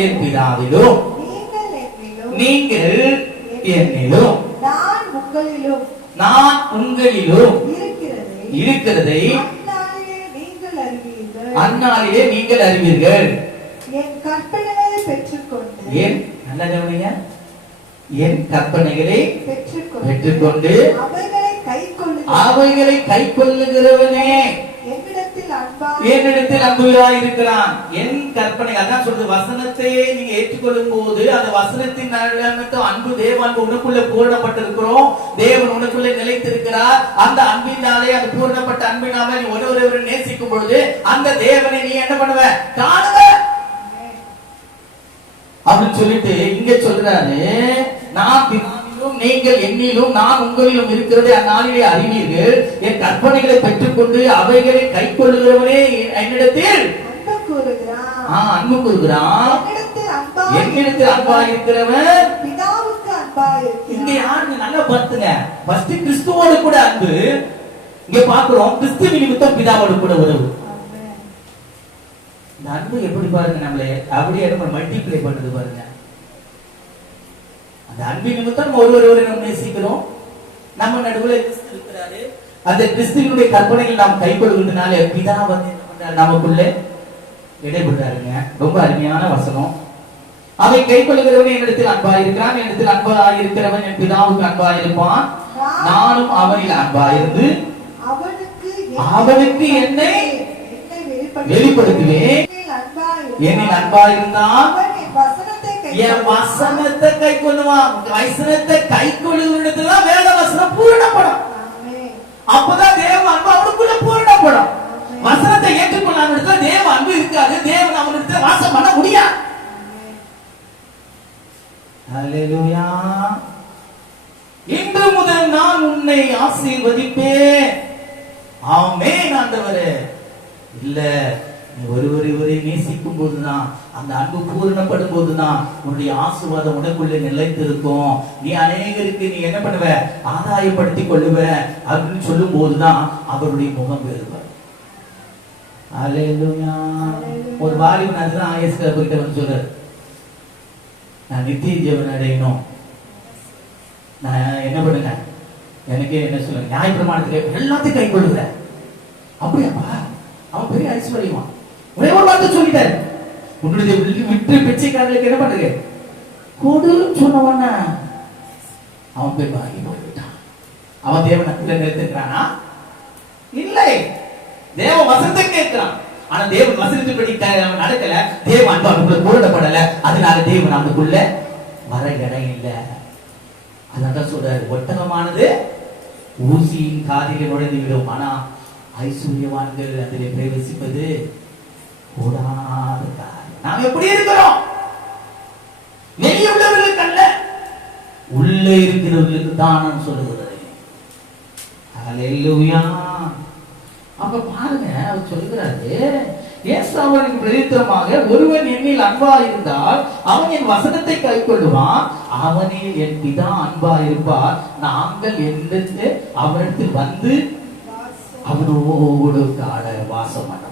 என் பிதாவிலும் நீங்கள் என்னிலும் நான் உங்களிலும் இருக்கிறதை அந்நாளிலே நீங்கள் அறிவீர்கள். என் கற்பனைகளை பெற்றுக்கொண்டு ஏன் நல்ல கவனிங்க. என் கற்பனைகளை பெற்றுக்கொண்டு பெற்றுக்கொண்டு அவைகளை கை அவைகளை கை கொள்ளுகிறவனே என்னிடத்தில் அன்பா என்னிடத்தில் அன்புகிறாய் இருக்கிறான் என் கற்பனை அதான் சொல்றது வசனத்தை நீங்க ஏற்றுக்கொள்ளும் போது அந்த வசனத்தின் அன்பு தேவ அன்பு உனக்குள்ள பூரணப்பட்டிருக்கிறோம். தேவன் உனக்குள்ள நிலைத்திருக்கிறார். அந்த அன்பினாலே அந்த பூரணப்பட்ட அன்பினாலே நீ ஒரு ஒருவரை நேசிக்கும் பொழுது அந்த தேவனை நீ என்ன பண்ணுவ? காணுவ? அப்படின்னு சொல்லிட்டு இங்க சொல்றாரு நான் நீங்கள் என்னிலும் நான் உங்களிலும் இருக்கிறதை அந்நாளிலே அறிவீர்கள். என் கற்பனைகளை பெற்றுக்கொண்டு அவைகளை கை கொள்ளுகிறவனே என்னிடத்தில். அன்பு கூறுகிறான் என்னிடத்தில் அன்பா இருக்கிறவன். இங்க யாருங்க? நல்லா பார்த்துங்க. ஃபர்ஸ்ட் கிறிஸ்துவோடு கூட அன்பு. இங்க பாக்குறோம் கிறிஸ்து நிமித்தம் பிதாவோடு கூட உறவு. இந்த அன்பு எப்படி பாருங்க நம்மளே? அப்படியே நம்ம மல்டிப்ளை பண்ணுது பாருங்க. அந்த அன்பின் நிமித்தம் ஒருவர் ஒருவரை நேசிக்கிறோம். நம்ம நடுவுல கிறிஸ்து இருக்கிறாரு. அந்த கிறிஸ்துவனுடைய கற்பனைகள் நாம் கைக்கொள்கின்றனால பிதா வந்து நமக்குள்ள இடைபடுறாருங்க ரொம்ப அருமையான வசனம். அவை கைக்கொள்கிறவன் என்னிடத்தில் அன்பா இருக்கிறான். என்னிடத்தில் அன்பா இருக்கிறவன் என் பிதாவுக்கு அன்பா இருப்பான். நானும் அவனில் அன்பா இருந்து அவனுக்கு என்னை வெளிப்படுத்துவேன். என்னில் அன்பா இருந்தான் என் வசனத்தை கை கொள்ளுவான் வசனத்தை கை கொள்ளுகிறதுதான் வேத வசனம் பூரணப்படும். அப்பதான் தேவ அன்பு அவனுக்குள்ள பூரணப்படும். வசனத்தை ஏற்றுக்கொள்ளாம தேவ அன்பு இருக்காது. தேவன் அவனிடத்துல வாசம் பண்ண முடியாது. இன்று முதல் நான் உன்னை ஆசீர்வதிப்பேன். ஆமென் ஆண்டவரே. இல்ல. ஒருவர் ஒருவரை நேசிக்கும் போதுதான் அந்த அன்பு பூரணப்படும் போதுதான் உன்னுடைய ஆசீர்வாதம் உனக்குள்ள நிலைத்திருக்கும். நீ அநேகருக்கு நீ என்ன பண்ணுவ? ஆதாயப்படுத்திக் கொள்ளுவ அப்படின்னு சொல்லும் போதுதான் அவருடைய முகம் பெறுவார் ஒரு வாலிபன் அதுதான் ஆயஸ்கர் கிட்ட வந்து சொல்றாரு நான் நித்திய ஜீவன் அடையணும். நான் என்ன பண்ணுங்க? எனக்கு என்ன சொல்லுங்க? நியாய பிரமாணத்துக்கு எல்லாத்தையும் கை கொள்ளுகிறேன் அப்படியாப்பா? அவன் பெரிய ஐஸ்வர்யமா ஒரே ஒரு வார்த்தை சொல்லிட்டாரு உன்னுடைய விட்டு விட்டு பிச்சைக்காரர்களுக்கு என்ன பண்ணுங்க? கொடுன்னு சொன்னவன. அவன் போய் வாங்கி போய்விட்டான் அவன் தேவனை உள்ள நிறுத்துக்கிறானா இல்லை. தேவ வசத்தை கேட்கிறான். ஆனா தேவன் வசனத்தின்படி க- அவன் நடக்கல. தேவ அன்பு அவனுக்குள்ள பூரணப்படல. அதனால தேவன் அவனுக்குள்ள வர இடம் இல்லை. அதான் சொல்றாரு. ஒட்டகமானது ஊசியின் காதிலே நுழைந்து விடும். ஆனா ஐஸ்வர்யவான்கள் அதிலே பிரவேசிப்பது கூடாத காரியம் நாம் எப்படி இருக்கிறோம்? வெளியே உள்ளவர்களுக்கு அல்ல உள்ளே இருக்கிறவர்களுக்கு தான் சொல்லுகிறது. சொல்லுகிறேன் அப்ப பாருங்க அவர் சொல்கிறாரு இயேசு அவருக்கு பிரதித்திரமாக ஒருவன் என்னில் அன்பா இருந்தால் அவன் என் வசனத்தை கைக்கொள்ளுவான். அவனில் என் பிதா அன்பா இருப்பார். நாங்கள் எந்த அவனிடத்தில் வந்து அவனோடு காட வாசம் பண்ணுவோம்